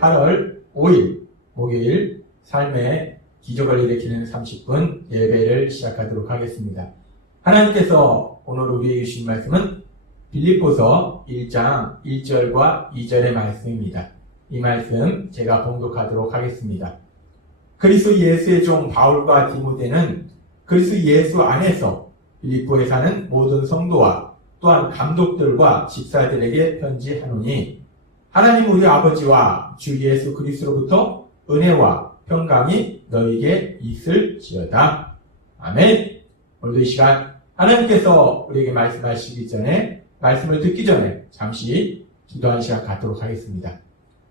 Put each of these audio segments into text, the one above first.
8월 5일 목요일 삶의 기적을 일으키는 30분 예배를 시작하도록 하겠습니다. 하나님께서 오늘 우리에게 주신 말씀은 빌립보서 1장 1절과 2절의 말씀입니다. 이 말씀 제가 봉독하도록 하겠습니다. 그리스도 예수의 종 바울과 디모데는 그리스도 예수 안에서 빌립보에 사는 모든 성도와 또한 감독들과 집사들에게 편지하노니 하나님 우리 아버지와 주 예수 그리스도로부터 은혜와 평강이 너에게 있을지어다. 아멘. 오늘도 이 시간 하나님께서 우리에게 말씀하시기 전에, 말씀을 듣기 전에 잠시 기도하는 시간 갖도록 하겠습니다.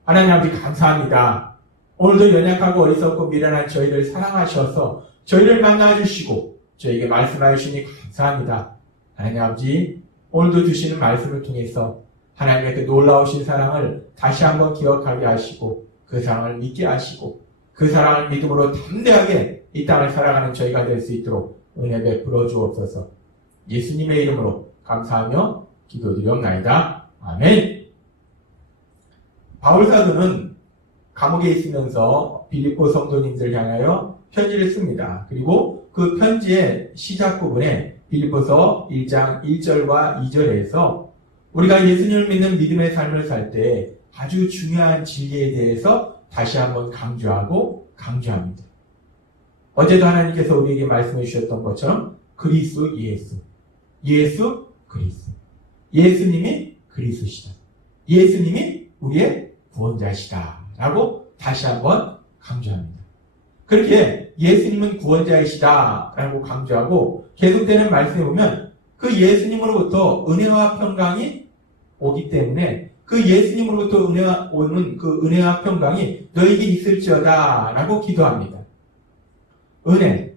하나님 아버지 감사합니다. 오늘도 연약하고 어리석고 미련한 저희를 사랑하셔서 저희를 만나주시고 저희에게 말씀하여 주시니 감사합니다. 하나님 아버지, 오늘도 주시는 말씀을 통해서 하나님의 그 놀라우신 사랑을 다시 한번 기억하게 하시고 그 사랑을 믿게 하시고 그 사랑을 믿음으로 담대하게 이 땅을 살아가는 저희가 될 수 있도록 은혜 베풀어 주옵소서. 예수님의 이름으로 감사하며 기도드리옵나이다. 아멘. 바울 사도는 감옥에 있으면서 빌립보 성도님들 향하여 편지를 씁니다. 그리고 그 편지의 시작 부분에 빌립보서 1장 1절과 2절에서 우리가 예수님을 믿는 믿음의 삶을 살 때 아주 중요한 진리에 대해서 다시 한번 강조합니다. 어제도 하나님께서 우리에게 말씀해 주셨던 것처럼 그리스도 예수 그리스도, 예수님이 그리스도시다, 예수님이 우리의 구원자시다 라고 다시 한번 강조합니다. 그렇게 예수님은 구원자이시다 라고 강조하고 계속되는 말씀에 보면 그 예수님으로부터 은혜와 평강이 오기 때문에 그 예수님으로부터 오는 그 은혜와 평강이 너에게 있을지어다 라고 기도합니다. 은혜.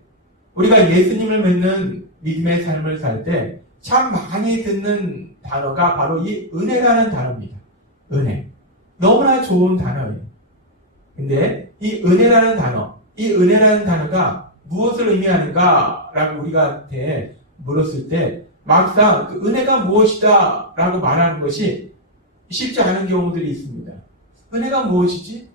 우리가 예수님을 믿는 믿음의 삶을 살 때 참 많이 듣는 단어가 바로 이 은혜라는 단어입니다. 은혜. 너무나 좋은 단어예요. 근데 이 은혜라는 단어가 무엇을 의미하는가 라고 우리가 물었을 때 막상 그 은혜가 무엇이다 라고 말하는 것이 쉽지 않은 경우들이 있습니다. 은혜가 무엇이지?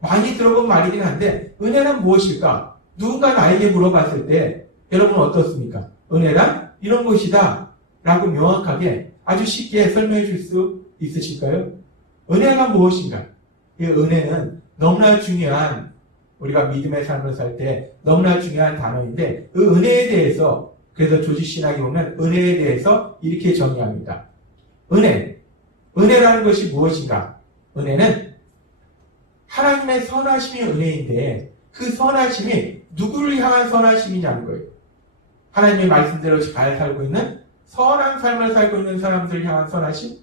많이 들어본 말이긴 한데 은혜란 무엇일까? 누군가 나에게 물어봤을 때 여러분 어떻습니까? 은혜란 이런 것이다 라고 명확하게 아주 쉽게 설명해 줄 수 있으실까요? 은혜가 무엇인가? 이 은혜는 너무나 중요한, 우리가 믿음의 삶을 살 때 너무나 중요한 단어인데 그 은혜에 대해서, 그래서 조지신학에 보면 은혜에 대해서 이렇게 정의합니다. 은혜라는 것이 무엇인가? 은혜는 하나님의 선하심이 은혜인데 그 선하심이 누구를 향한 선하심이냐는 거예요. 하나님의 말씀대로 잘 살고 있는 선한 삶을 살고 있는 사람들을 향한 선하심?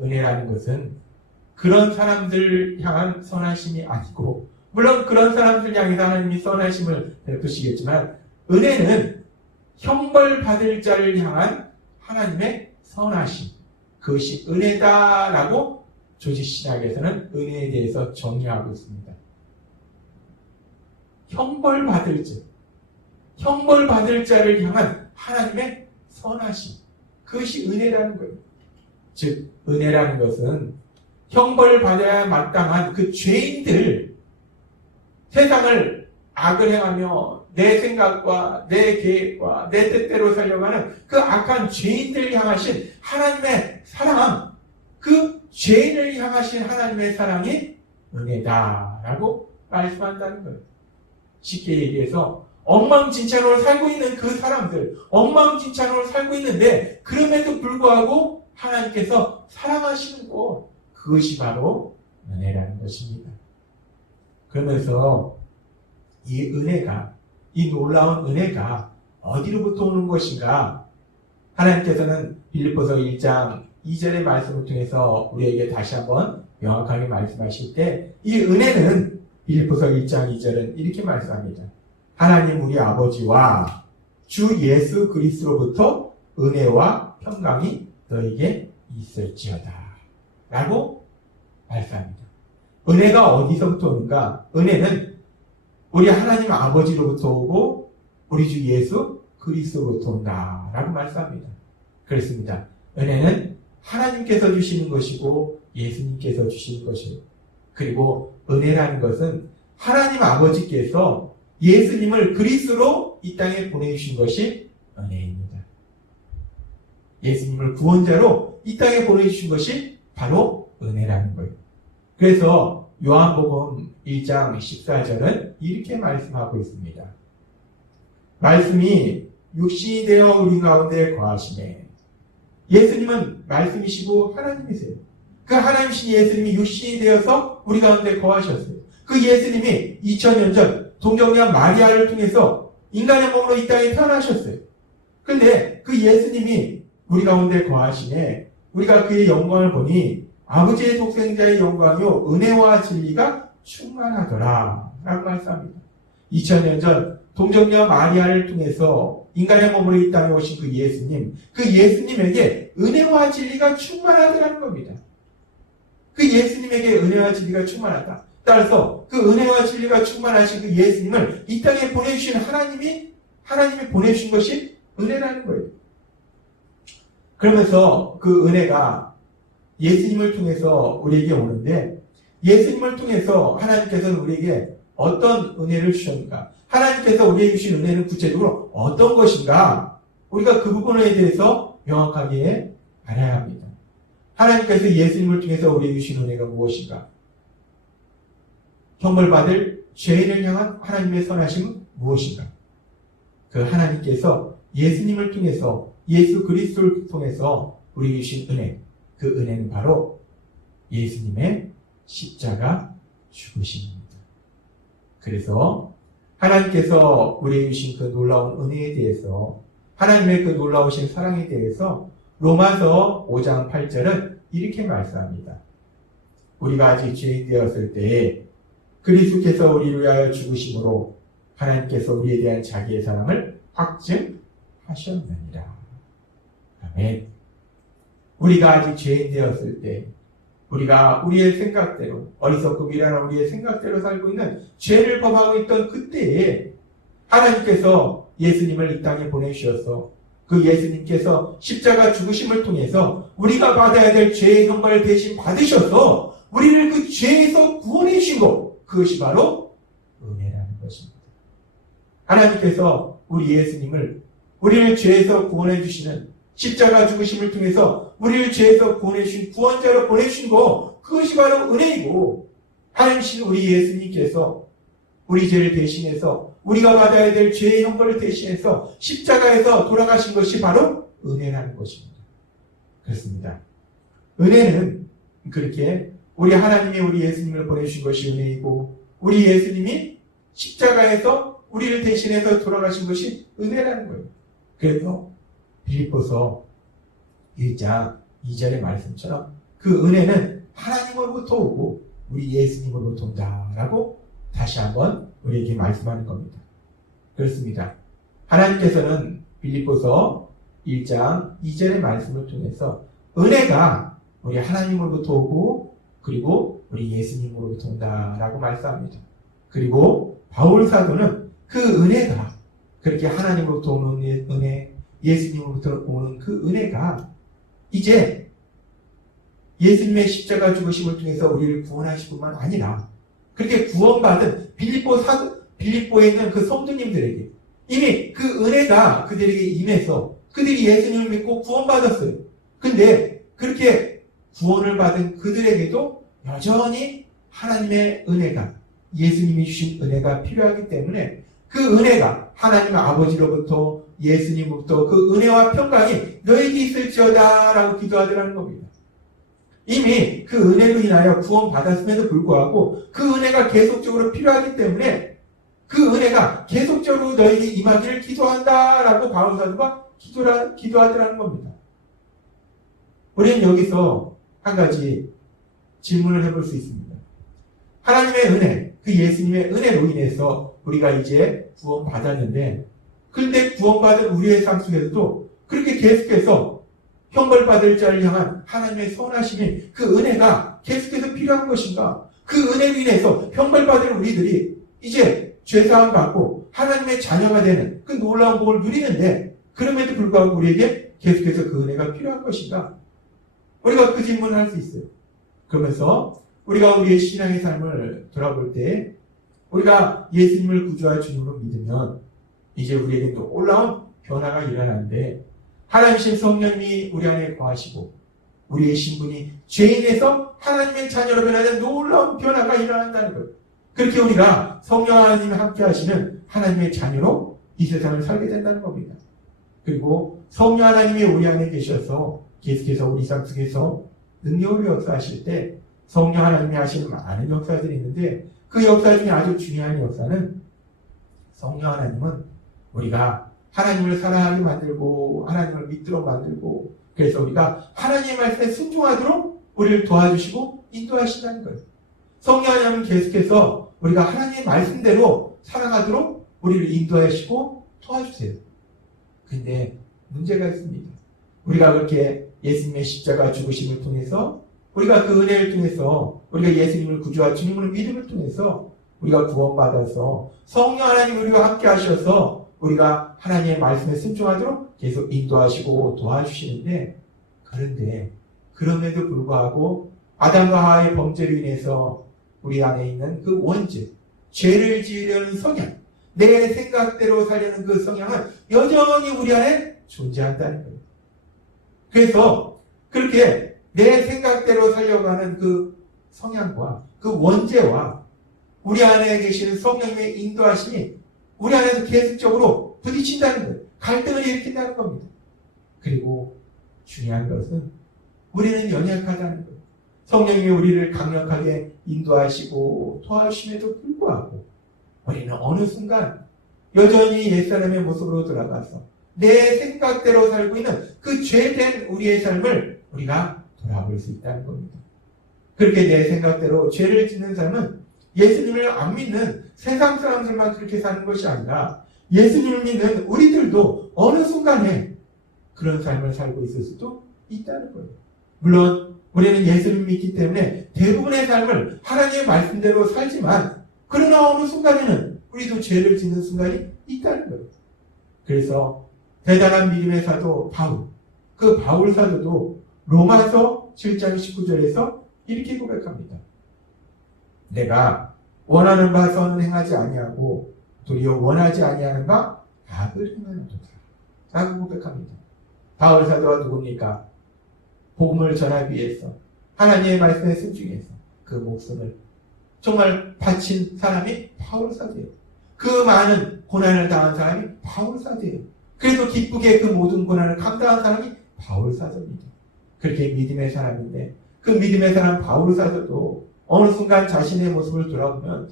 은혜라는 것은 그런 사람들 향한 선하심이 아니고, 물론 그런 사람들 향해서 하나님이 선하심을 베푸시겠지만 은혜는 형벌받을 자를 향한 하나님의 선하심, 그것이 은혜다라고 조지신학에서는 은혜에 대해서 정의하고 있습니다. 형벌받을 자를 향한 하나님의 선하심, 그것이 은혜라는 거예요. 즉 은혜라는 것은 형벌받아야 마땅한 그 죄인들, 세상을 악을 행하며 내 생각과 내 계획과 내 뜻대로 살려가는 그 악한 죄인들 향하신 하나님의 사랑, 그 죄인을 향하신 하나님의 사랑이 은혜다라고 말씀한다는 거예요. 쉽게 얘기해서 엉망진창으로 살고 있는 그 사람들, 엉망진창으로 살고 있는데 그럼에도 불구하고 하나님께서 사랑하시는 것, 그것이 바로 은혜라는 것입니다. 그러면서 이 은혜가, 이 놀라운 은혜가 어디로부터 오는 것인가? 하나님께서는 빌립보서 1장 2절의 말씀을 통해서 우리에게 다시 한번 명확하게 말씀하실 때 이 은혜는 빌립보서 1장 2절은 이렇게 말씀합니다. 하나님 우리 아버지와 주 예수 그리스도로부터 은혜와 평강이 너에게 있을지어다 라고 말씀합니다. 은혜가 어디서부터 오는가? 은혜는 우리 하나님 아버지로부터 오고 우리 주 예수 그리스도로부터 온다 라고 말씀합니다. 그렇습니다. 은혜는 하나님께서 주시는 것이고 예수님께서 주시는 것이고 그리고 은혜라는 것은 하나님 아버지께서 예수님을 그리스도로 이 땅에 보내주신 것이 은혜입니다. 예수님을 구원자로 이 땅에 보내주신 것이 바로 은혜라는 거예요. 그래서 요한복음 1장 14절은 이렇게 말씀하고 있습니다. 말씀이 육신이 되어 우리 가운데 거하시네. 예수님은 말씀이시고 하나님이세요. 그 하나님이신 예수님이 육신이 되어서 우리 가운데 거하셨어요. 그 예수님이 2000년 전 동정녀 마리아를 통해서 인간의 몸으로 이 땅에 태어나셨어요. 그런데 그 예수님이 우리 가운데 거하시네. 우리가 그의 영광을 보니 아버지의 독생자의 영광이요 은혜와 진리가 충만하더라 라고 말씀합니다. 2000년 전 동정녀 마리아를 통해서 인간의 몸으로 이 땅에 오신 그 예수님, 그 예수님에게 은혜와 진리가 충만하더라는 겁니다. 그 예수님에게 은혜와 진리가 충만하다. 따라서 그 은혜와 진리가 충만하신 그 예수님을 이 땅에 보내주신 하나님이 보내주신 것이 은혜라는 거예요. 그러면서 그 은혜가 예수님을 통해서 우리에게 오는데, 예수님을 통해서 하나님께서는 우리에게 어떤 은혜를 주셨는가? 하나님께서 우리에게 주신 은혜는 구체적으로 어떤 것인가? 우리가 그 부분에 대해서 명확하게 알아야 합니다. 하나님께서 예수님을 통해서 우리에게 주신 은혜가 무엇인가? 형벌받을 죄인을 향한 하나님의 선하심은 무엇인가? 그 하나님께서 예수님을 통해서, 예수 그리스도를 통해서 우리에게 주신 은혜, 그 은혜는 바로 예수님의 십자가 죽으심입니다. 그래서 하나님께서 우리에게 주신 그 놀라운 은혜에 대해서, 하나님의 그 놀라우신 사랑에 대해서 로마서 5장 8절은 이렇게 말씀합니다. 우리가 아직 죄인 되었을 때에 그리스도께서 우리를 위하여 죽으심으로 하나님께서 우리에 대한 자기의 사랑을 확증하셨느니라. 아멘. 우리가 아직 죄인 되었을 때, 우리가 우리의 생각대로, 어리석고 미련한 우리의 생각대로 살고 있는 죄를 범하고 있던 그때에 하나님께서 예수님을 이 땅에 보내주셔서 그 예수님께서 십자가 죽으심을 통해서 우리가 받아야 될 죄의 형벌을 대신 받으셔서 우리를 그 죄에서 구원해 주신 것, 그것이 바로 은혜라는 것입니다. 하나님께서 우리 예수님을 우리를 죄에서 구원해 주시는 십자가 죽으심을 통해서 우리를 죄에서 구원해 주신 구원자로 보내주신 것, 그것이 바로 은혜이고, 하나님이신 우리 예수님께서 우리 죄를 대신해서 우리가 받아야 될 죄의 형벌을 대신해서 십자가에서 돌아가신 것이 바로 은혜라는 것입니다. 그렇습니다. 은혜는 그렇게 우리 하나님이 우리 예수님을 보내주신 것이 은혜이고, 우리 예수님이 십자가에서 우리를 대신해서 돌아가신 것이 은혜라는 거예요. 그래서 빌립보서 1장 2절의 말씀처럼 그 은혜는 하나님으로부터 오고 우리 예수님으로부터 온다라고 다시 한번 우리에게 말씀하는 겁니다. 그렇습니다. 하나님께서는 빌립보서 1장 2절의 말씀을 통해서 은혜가 우리 하나님으로부터 오고 그리고 우리 예수님으로부터 온다라고 말씀합니다. 그리고 바울 사도는 그 은혜가, 그렇게 하나님으로부터 오는 은혜, 예수님으로부터 오는 그 은혜가 이제 예수님의 십자가 죽으심을 통해서 우리를 구원하실 뿐만 아니라 그렇게 구원받은 빌립보에 있는 그 성도님들에게 이미 그 은혜가 그들에게 임해서 그들이 예수님을 믿고 구원받았어요. 근데 그렇게 구원을 받은 그들에게도 여전히 하나님의 은혜가, 예수님이 주신 은혜가 필요하기 때문에 그 은혜가 하나님 아버지로부터 예수님으로부터 그 은혜와 평강이 너에게 있을지어다 라고 기도하더라는 겁니다. 이미 그 은혜로 인하여 구원받았음에도 불구하고 그 은혜가 계속적으로 필요하기 때문에 그 은혜가 계속적으로 너에게 임하기를 기도한다 라고 바울 사도가 기도하더라는 겁니다. 우리는 여기서 한 가지 질문을 해볼 수 있습니다. 하나님의 은혜, 그 예수님의 은혜로 인해서 우리가 이제 구원받았는데, 그런데 구원받은 우리의 삶 속에서도 그렇게 계속해서 형벌받을 자를 향한 하나님의 선하심이, 그 은혜가 계속해서 필요한 것인가? 그 은혜로 인해서 형벌받을 우리들이 이제 죄사함 받고 하나님의 자녀가 되는 그 놀라운 복을 누리는데, 그럼에도 불구하고 우리에게 계속해서 그 은혜가 필요한 것인가? 우리가 그 질문을 할 수 있어요. 그러면서 우리가 우리의 신앙의 삶을 돌아볼 때 우리가 예수님을 구주와 주님으로 믿으면 이제 우리에게 놀라운 변화가 일어나는데 하나님이신 성령님이 우리 안에 거하시고 우리의 신분이 죄인에서 하나님의 자녀로 변하는 놀라운 변화가 일어난다는 거예요. 그렇게 우리가 성령 하나님과 함께 하시는 하나님의 자녀로 이 세상을 살게 된다는 겁니다. 그리고 성령 하나님이 우리 안에 계셔서 계속해서 우리 삶 속에서 능력을 역사하실 때 성령 하나님이 하시는 많은 역사들이 있는데 그 역사 중에 아주 중요한 역사는 성령 하나님은 우리가 하나님을 사랑하게 만들고 하나님을 믿도록 만들고 그래서 우리가 하나님의 말씀에 순종하도록 우리를 도와주시고 인도하신다는 거예요. 성령 하나님은 계속해서 우리가 하나님의 말씀대로 살아가도록 우리를 인도하시고 도와주세요. 근데 문제가 있습니다. 우리가 그렇게 예수님의 십자가 죽으심을 통해서 우리가 그 은혜를 통해서 우리가 예수님을 구주와 주님을 믿음을 통해서 우리가 구원받아서 성령 하나님 우리와 함께 하셔서 우리가 하나님의 말씀에 순종하도록 계속 인도하시고 도와주시는데 그런데 그럼에도 불구하고 아담과 하와의 범죄로 인해서 우리 안에 있는 그 원죄, 죄를 지으려는 성향, 내 생각대로 살려는 그 성향은 여전히 우리 안에 존재한다는 거예요. 그래서 그렇게 내 생각대로 살려고 하는 그 성향과 그 원죄와 우리 안에 계시는 성령님의 인도하심이 우리 안에서 계속적으로 부딪힌다는 거예요. 갈등을 일으킨다는 겁니다. 그리고 중요한 것은 우리는 연약하다는 거예요. 성령님이 우리를 강력하게 인도하시고 도와주심에도 불구하고 우리는 어느 순간 여전히 옛사람의 모습으로 돌아가서 내 생각대로 살고 있는 그 죄된 우리의 삶을 우리가 돌아볼 수 있다는 겁니다. 그렇게 내 생각대로 죄를 짓는 삶은 예수님을 안 믿는 세상 사람들만 그렇게 사는 것이 아니라 예수님을 믿는 우리들도 어느 순간에 그런 삶을 살고 있을 수도 있다는 거예요. 물론 우리는 예수님을 믿기 때문에 대부분의 삶을 하나님의 말씀대로 살지만 그러나 어느 순간에는 우리도 죄를 짓는 순간이 있다는 거예요. 그래서 대단한 믿음의 사도 바울, 그 바울 사도도 로마서 7장 19절에서 이렇게 고백합니다. 내가 원하는 바 선은 행하지 아니하고 도리어 원하지 아니하는 바 악을 행하는도다 라고 고백합니다. 바울 사도가 누굽니까? 복음을 전하기 위해서 하나님의 말씀에 순종해서 그 목숨을 정말 바친 사람이 바울 사도예요. 그 많은 고난을 당한 사람이 바울 사도예요. 그래도 기쁘게 그 모든 고난을 감당한 사람이 바울 사도입니다. 그렇게 믿음의 사람인데 그 믿음의 사람 바울 사도도 어느 순간 자신의 모습을 돌아보면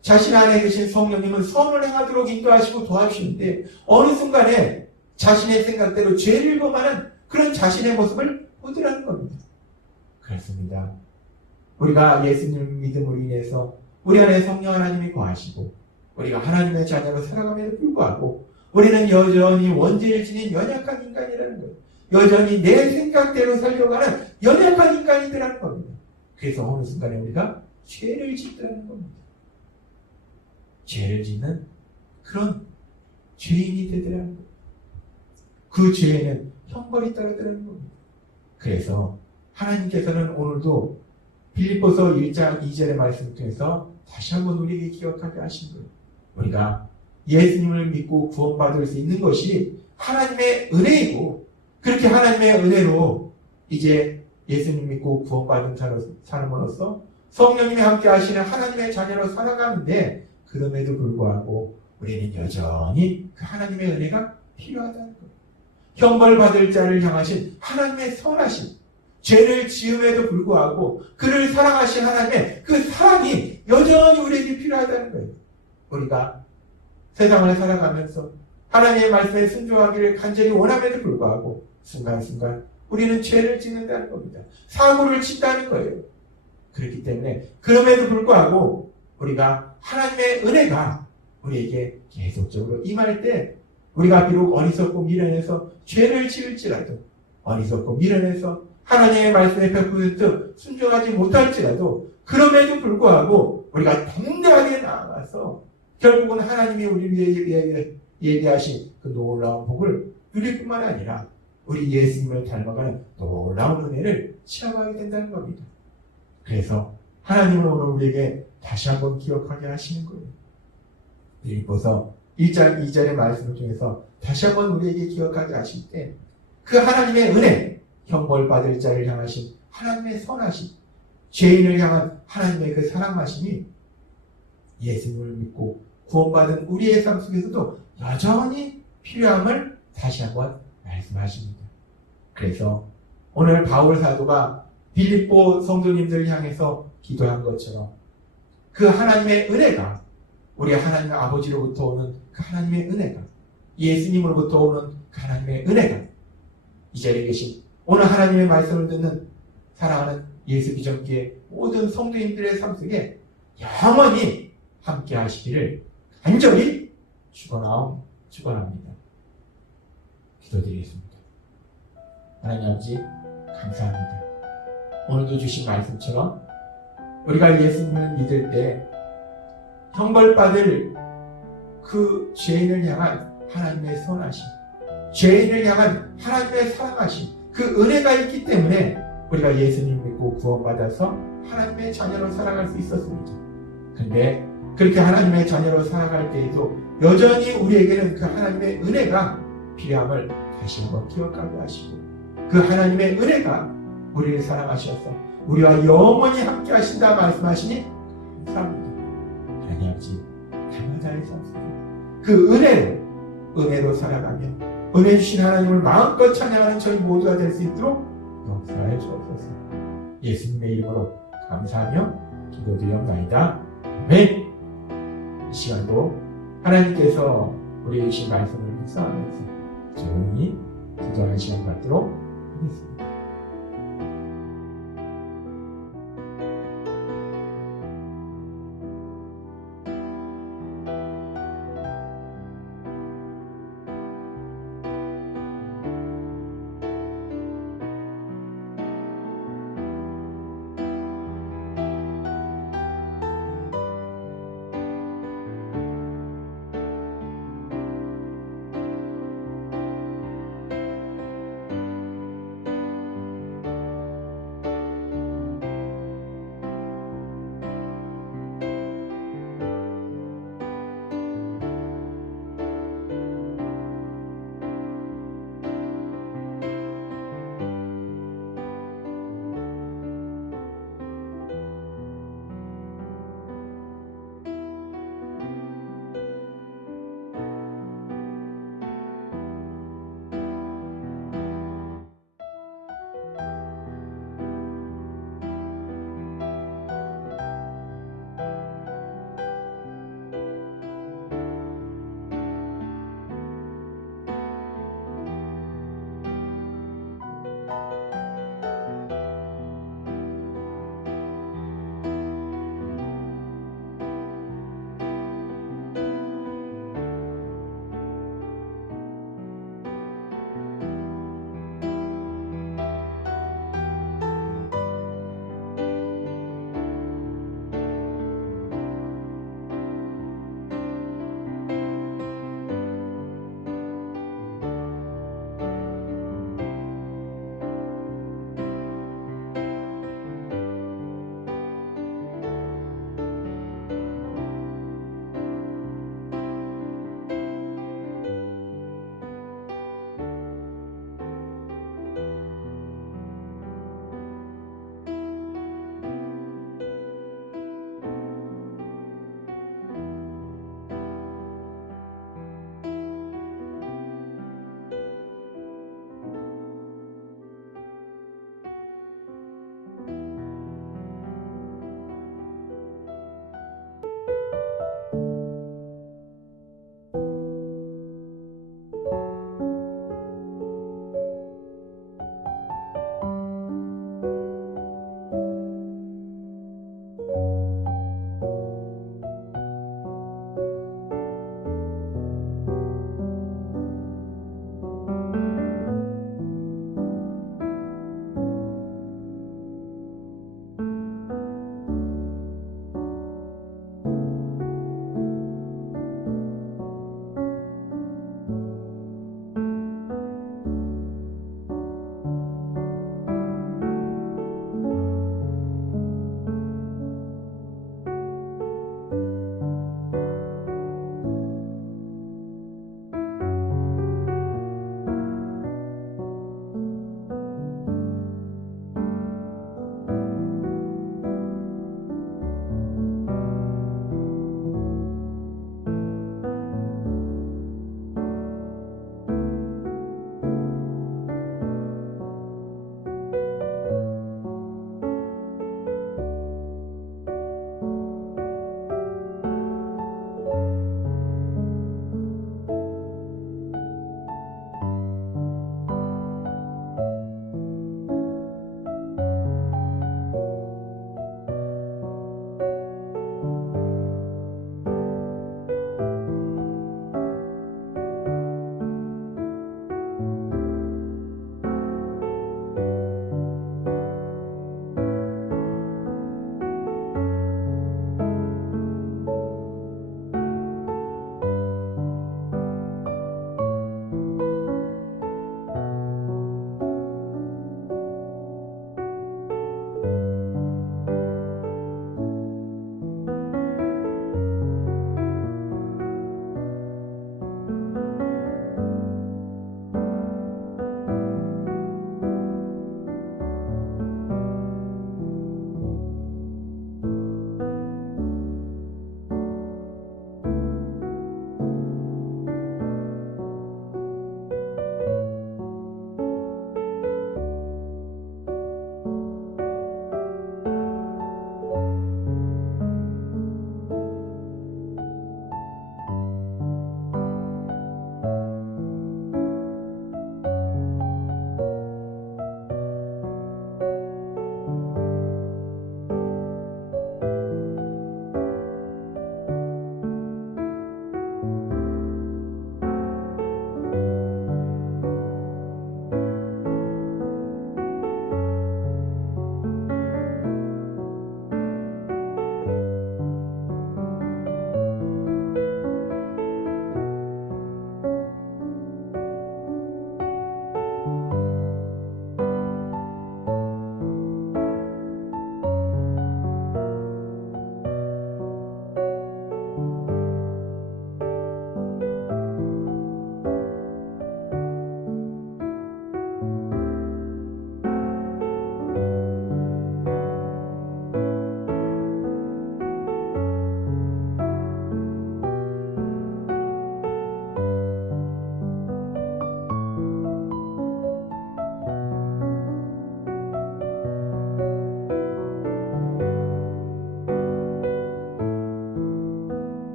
자신 안에 계신 성령님은 선을 행하도록 인도하시고 도와주시는데 어느 순간에 자신의 생각대로 죄를 범하는 그런 자신의 모습을 보더라는 겁니다. 그렇습니다. 우리가 예수님 믿음으로 인해서 우리 안에 성령 하나님이 거하시고 우리가 하나님의 자녀로 살아감에도 불구하고 우리는 여전히 원죄를 지닌 연약한 인간이라는 거예요. 여전히 내 생각대로 살려고 하는 연약한 인간이더라는 겁니다. 그래서 어느 순간에 우리가 죄를 짓더라는 겁니다. 죄를 짓는 그런 죄인이 되더라는 거예요. 그 죄에는 형벌이 따르더라는 겁니다. 그래서 하나님께서는 오늘도 빌립보서 1장 2절의 말씀을 통해서 다시 한번 우리에게 기억하게 하신 거예요. 우리가 예수님을 믿고 구원받을 수 있는 것이 하나님의 은혜이고 그렇게 하나님의 은혜로 이제 예수님 믿고 구원받은 사람으로서 성령님이 함께 하시는 하나님의 자녀로 살아가는데 그럼에도 불구하고 우리는 여전히 그 하나님의 은혜가 필요하다는 거예요. 형벌 받을 자를 향하신 하나님의 선하심, 죄를 지음에도 불구하고 그를 사랑하신 하나님의 그 사랑이 여전히 우리에게 필요하다는 거예요. 우리가 세상을 살아가면서 하나님의 말씀에 순종하기를 간절히 원함에도 불구하고 순간순간 우리는 죄를 짓는다는 겁니다. 사고를 친다는 거예요. 그렇기 때문에 그럼에도 불구하고 우리가 하나님의 은혜가 우리에게 계속적으로 임할 때 우리가 비록 어리석고 미련해서 죄를 지을지라도 어리석고 미련해서 하나님의 말씀에 100% 순종하지 못할지라도 그럼에도 불구하고 우리가 당당하게 나아가서 결국은 하나님이 우리를 위해 예비하신 그 놀라운 복을 누릴 뿐만 아니라 우리 예수님을 닮아가는 놀라운 은혜를 체험하게 된다는 겁니다. 그래서 하나님은 오늘 우리에게 다시 한번 기억하게 하시는 거예요. 빌립보서 1장 2절의 말씀을 통해서 다시 한번 우리에게 기억하게 하실 때 그 하나님의 은혜, 형벌받을 자를 향하신 하나님의 선하심, 죄인을 향한 하나님의 그 사랑하심이 예수님을 믿고 구원받은 우리의 삶 속에서도 여전히 필요함을 다시 한번 말씀하십니다. 그래서 오늘 바울 사도가 빌립보 성도님들을 향해서 기도한 것처럼 그 하나님의 은혜가, 우리 하나님의 아버지로부터 오는 그 하나님의 은혜가, 예수님으로부터 오는 그 하나님의 은혜가 이 자리에 계신 오늘 하나님의 말씀을 듣는 사랑하는 예수 비전교회 모든 성도님들의 삶 속에 영원히 함께 하시기를 간절히 축원합니다. 기도드리겠습니다. 하나님 아버지 감사합니다. 오늘도 주신 말씀처럼 우리가 예수님을 믿을 때 형벌받을 그 죄인을 향한 하나님의 선하심, 죄인을 향한 하나님의 사랑하심, 그 은혜가 있기 때문에 우리가 예수님 믿고 구원받아서 하나님의 자녀로 살아갈 수 있었습니다. 그런데 그렇게 하나님의 자녀로 살아갈 때에도 여전히 우리에게는 그 하나님의 은혜가 필요함을 다시 한번 기억하게 하시고 그 하나님의 은혜가 우리를 사랑하셔서 우리와 영원히 함께 하신다 말씀하시니 감사합니다. 하나님 아버지 날마다의 삶 속에 그 은혜로 살아가며 은혜 주신 하나님을 마음껏 찬양하는 저희 모두가 될 수 있도록 역사해 주옵소서. 예수님의 이름으로 감사하며 기도드리옵나이다. 아멘. 이 시간도 하나님께서 우리에게 주신 말씀을 묵상하면서 조용히 기도하는 시간 갖도록 하겠습니다.